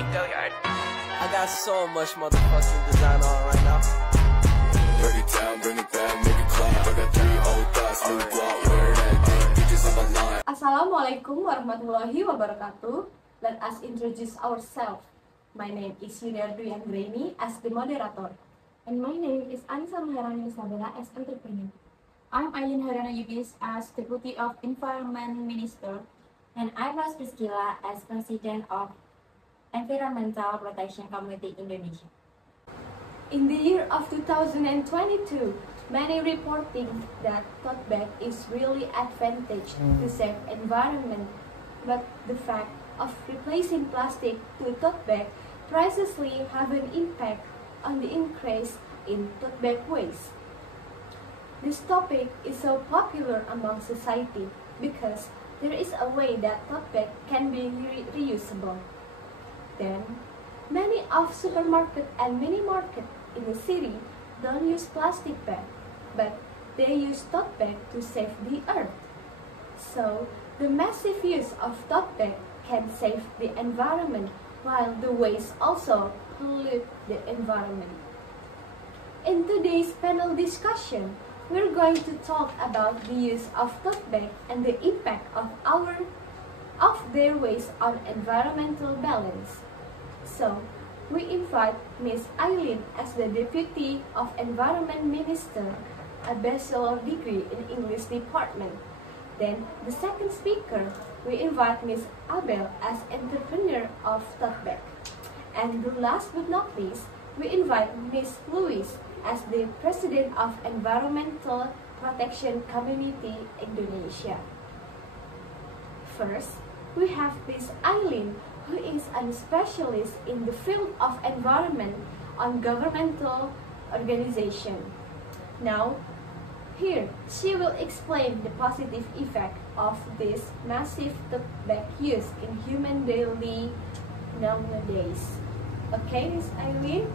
I got so much motherfucking design on right now. Break it down, bring it back, make it clap. I got 3 old thoughts, new block, where that thing, bitches on my line. Assalamualaikum warahmatullahi wabarakatuh. Let us introduce ourselves. My name is Yuniar Dwi Anggraini as the moderator. And my name is Annisa Maharani as entrepreneur. I'm Aileen Yudis as Deputy of Environment Minister. And I'm Priska as President of Environmental Protection Committee Indonesia. In the year of 2022, many reporting that tote bag is really advantage to save environment, but the fact of replacing plastic to tote bag precisely have an impact on the increase in tote bag waste. This topic is so popular among society because there is a way that tote bag can be reusable. Then, many of supermarket and mini market in the city don't use plastic bag, but they use tote bag to save the earth. So, the massive use of tote bag can save the environment while the waste also pollute the environment. In today's panel discussion, we're going to talk about the use of tote bag and the impact of their waste on environmental balance. So, we invite Ms. Aileen as the Deputy of Environment Minister, a bachelor degree in English department. Then, the second speaker, we invite Ms. Abel as entrepreneur of tote bag. And the last but not least, we invite Ms. Louise as the President of Environmental Protection Committee Indonesia. First, we have Ms. Aileen, who is a specialist in the field of environment on governmental organization. Now, here, she will explain the positive effect of this massive tote bag use in human daily nowadays. Okay, Ms. Aileen,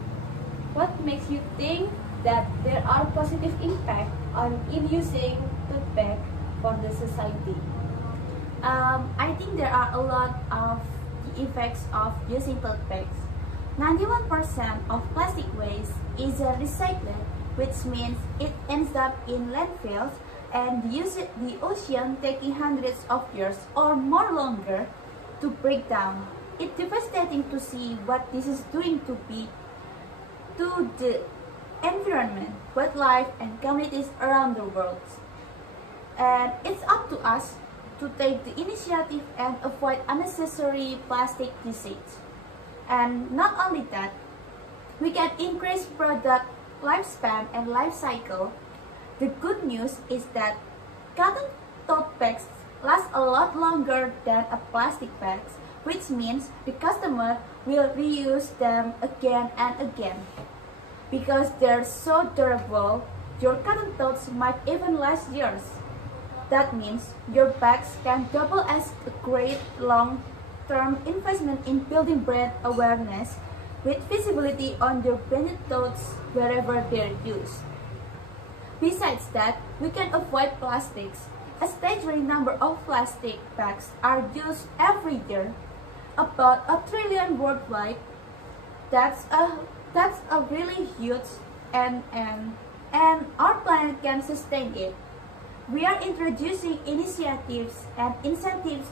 what makes you think that there are positive impact in using tote bag for the society? I think there are a lot of effects of using tote bags. 91% of plastic waste is recycled, which means it ends up in landfills and the ocean taking hundreds of years or more longer to break down. It's devastating to see what this is doing to the environment, wildlife, and communities around the world. And it's up to us to take the initiative and avoid unnecessary plastic usage. And not only that, we can increase product lifespan and life cycle. The good news is that cotton tote bags last a lot longer than a plastic bags, which means the customer will reuse them again and again. Because they're so durable, your cotton totes might even last years. That means your bags can double as a great long-term investment in building brand awareness with visibility on your branded totes wherever they're used. Besides that, we can avoid plastics. A staggering number of plastic bags are used every year, about 1 trillion worldwide. That's a really huge and our planet can sustain it. We are introducing initiatives and incentives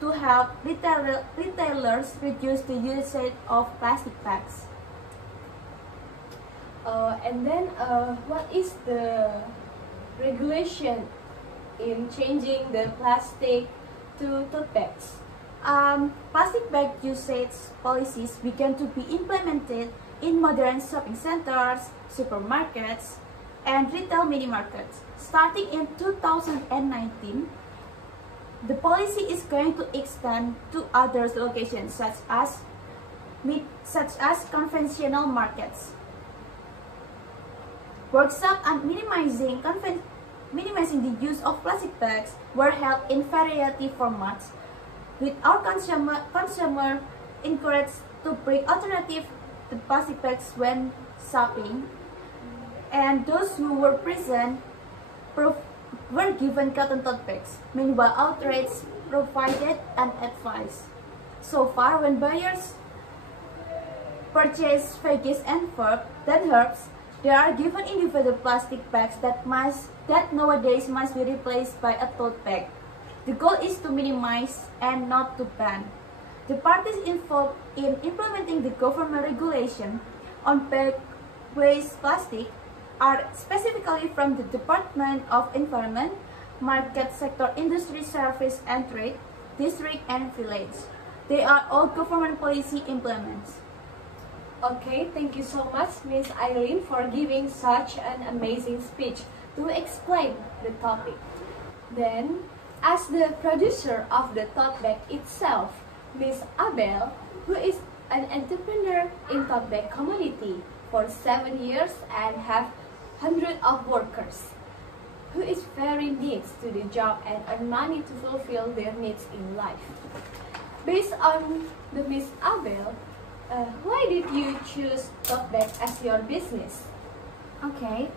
to help retailers reduce the usage of plastic bags. And then, what is the regulation in changing the plastic to tote bags? Plastic bag usage policies began to be implemented in modern shopping centers, supermarkets, and retail mini-markets. Starting in 2019, the policy is going to extend to other locations such as conventional markets. Workshops on minimizing the use of plastic bags were held in variety formats, with our consumer encouraged to bring alternative to plastic bags when shopping, and those who were present were given cotton tote bags. Meanwhile, outlets provided an advice. So far, when buyers purchase veggies and fruit, then herbs, they are given individual plastic bags that nowadays must be replaced by a tote bag. The goal is to minimize and not to ban. The parties involved in implementing the government regulation on bag waste plastic are specifically from the Department of Environment, Market Sector, Industry, Service and Trade, District and Village. They are all government policy implements. Okay, thank you so much, Miss Aileen, for giving such an amazing speech to explain the topic. Then, as the producer of the tote bag itself, Miss Abel, who is an entrepreneur in tote bag community for 7 years and have hundreds of workers, who is very needs to the job and earn money to fulfill their needs in life. Based on the Miss Abel, why did you choose tote bag as your business? Okay,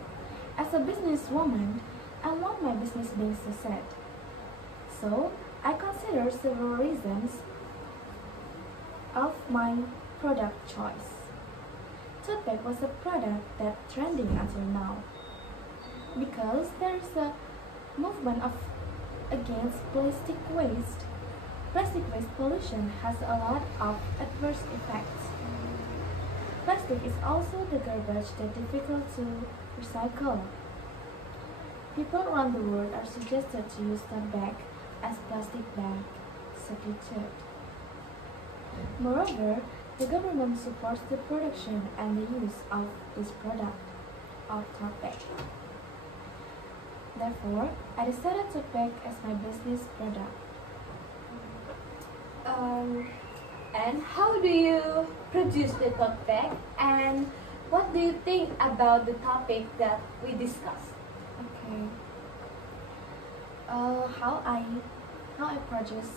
as a businesswoman, I want my business being success. So, I consider several reasons of my product choice. Tote bag was a product that's trending until now because there is a movement against plastic waste. Plastic waste pollution has a lot of adverse effects. Plastic is also the garbage that's difficult to recycle. People around the world are suggested to use tote bag as plastic bag substitute. Moreover, the government supports the production and the use of this product of tote bag. Therefore, I decided tote bag as my business product. And how do you produce the tote bag, and what do you think about the topic that we discussed? Okay. How I produce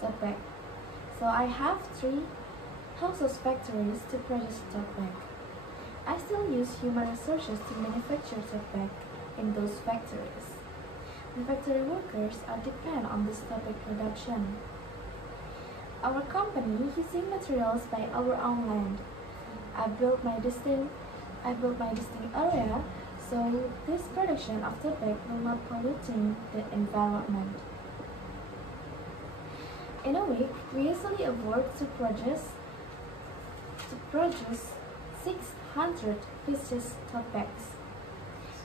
tote bag. So I have 3 household factories to produce tote bag. I still use human resources to manufacture tote bag in those factories. The factory workers are dependent on this tote bag production. Our company using materials by our own land. I built my distinct area, so this production of tote bag will not polluting the environment. In a week, we usually avoid to produce 600 pieces tote bags,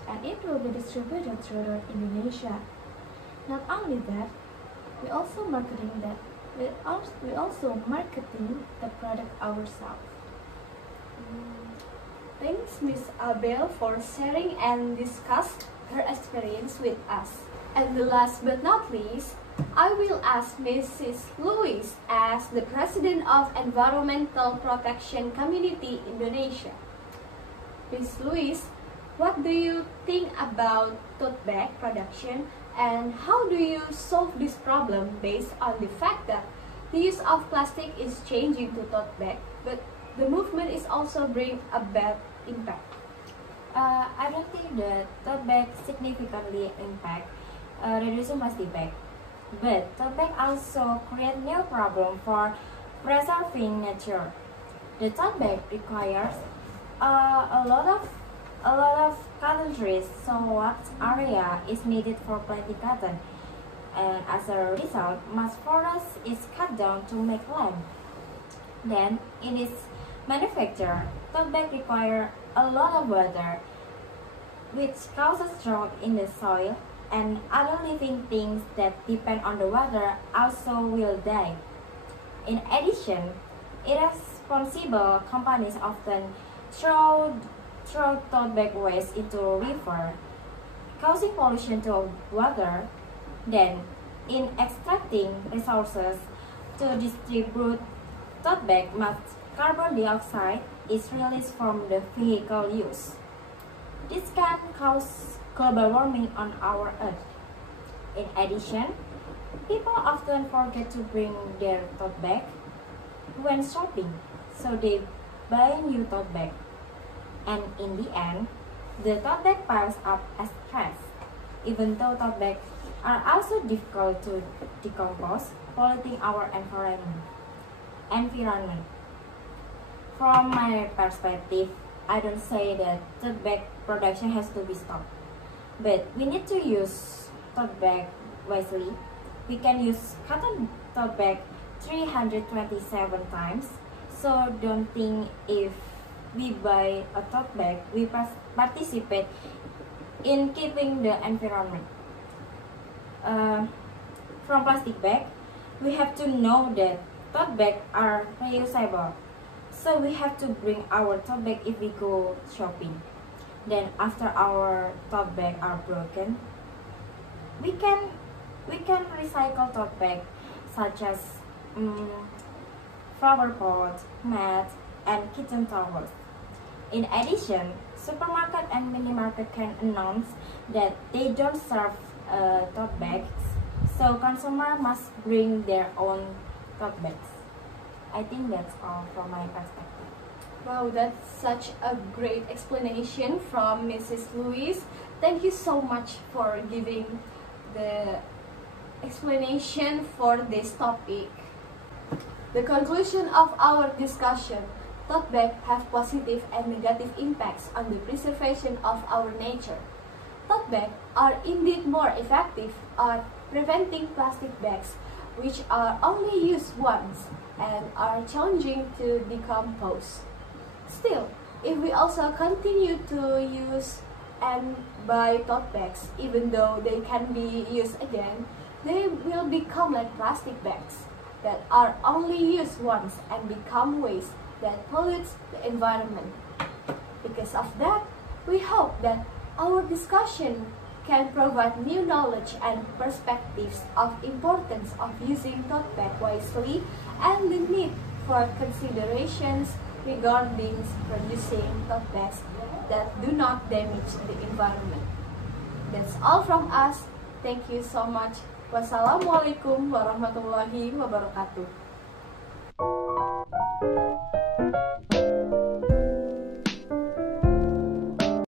and it will be distributed throughout Indonesia. Not only that, we also marketing the product ourselves. Thanks, Miss Abel, for sharing and discuss her experience with us. And the last but not least, I will ask Mrs. Louis as the President of Environmental Protection Community Indonesia. Miss Louis, what do you think about tote bag production, and how do you solve this problem based on the fact that the use of plastic is changing to tote bag, but the movement is also bring a bad impact? I don't think that tote bag significantly impact reducing plastic bag, but tote bag also create new problem for preserving nature. The tote bag requires a lot of cotton trees, so what area is needed for planting cotton, and as a result, much forest is cut down to make land. Then, in its manufacture, tote bag require a lot of water, which causes drought in the soil, and other living things that depend on the water also will die. In addition, irresponsible companies often throw tote bag waste into a river, causing pollution to water. Then, in extracting resources to distribute tote bag, much carbon dioxide is released from the vehicle use. This can cause global warming on our Earth. In addition, people often forget to bring their tote bag when shopping, so they buy new tote bag. And in the end, the tote bag piles up as trash. Even though tote bags are also difficult to decompose, polluting our environment. environment. From my perspective, I don't say that tote bag production has to be stopped, but we need to use tote bag wisely. We can use cotton tote bag 327 times, so don't think if we buy a tote bag, we participate in keeping the environment. From plastic bag, we have to know that tote bags are reusable. So we have to bring our tote bag if we go shopping. Then after our tote bag are broken, we can recycle tote bag such as flower pot, mat, and kitchen towels. In addition, supermarket and mini market can announce that they don't serve tote bags, so consumer must bring their own tote bags. I think that's all from my perspective. Wow, that's such a great explanation from Mrs. Louise. Thank you so much for giving the explanation for this topic. The conclusion of our discussion: tote bags have positive and negative impacts on the preservation of our nature. Tote bags are indeed more effective at preventing plastic bags, which are only used once and are challenging to decompose. Still, if we also continue to use and buy tote bags, even though they can be used again, they will become like plastic bags that are only used once and become waste that pollutes the environment. Because of that, we hope that our discussion can provide new knowledge and perspectives of importance of using tote bag wisely and the need for considerations regarding producing tote bags that do not damage the environment. That's all from us. Thank you so much. Wassalamualaikum warahmatullahi wabarakatuh.